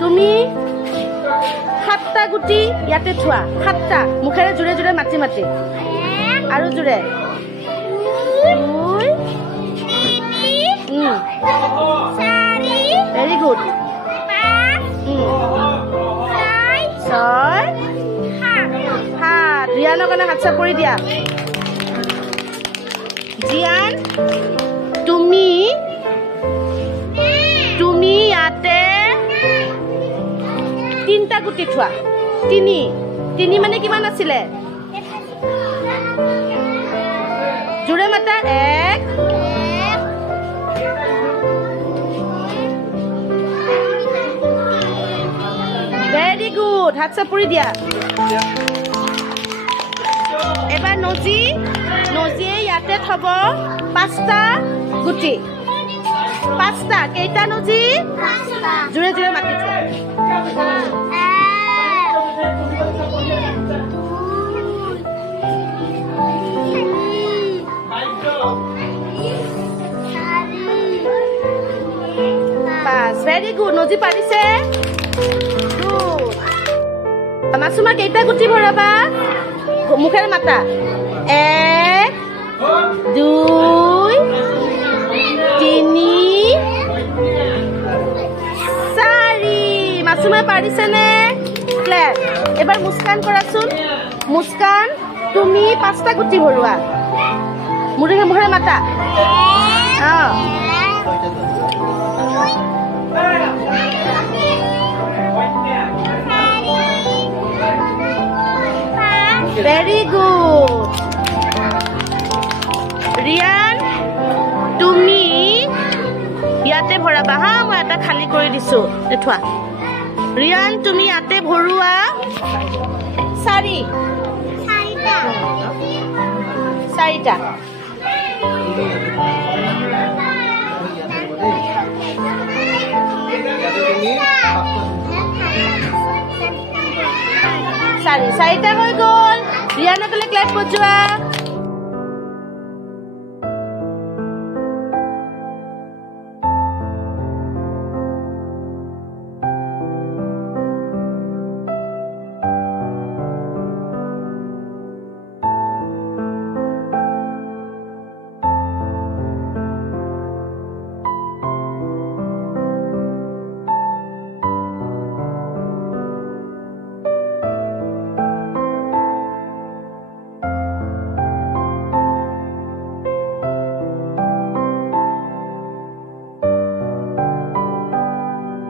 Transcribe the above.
তুমি 7টা গুটি ইয়াতে থোৱা 7টা মুখেৰে জুৰে জুৰে মাতি মাতি আৰু জুৰে 2 3 4 ভেৰি গুড 5 6 7 ৰিয়ানৰ কাৰণে হাত চাপৰি দিয়া জিয়ান তুমি ইয়াতে 3টা গুটি থোৱা 3 মানে কিমান আছিলে জুৰে মাতা 1 ভেৰি গুড হাত চাপৰি দিয়া এবাৰ নজিয়ে ইয়াতে থব 5টা গুটি 5টা কেইটা নজি 5টা জুৰে জুৰে মাতি থোৱা বাস ভেৰি গুড নজি পাৰিছে মাছুমা কেইটা গুটি ভৰাবা মুখেৰে মাতা 1 2 3 4 মাছুমা পাৰিছে নে ক্লেপ এবাৰ মুস্কান কৰাচোন মুস্কান তুমি 5টা গুটি ভৰোৱা মুখেৰে মাতা ভেৰি গুড ৰিয়ান তুমি ইয়াতে ভৰাবা হা মই এটা খালি কৰি দিছো দেখুৱা ৰিয়ান তুমি ইয়াতে ভৰোৱা 4টা চাৰিটা হৈ গ'ল ৰিয়ানকলে ক্লাস বজোৱা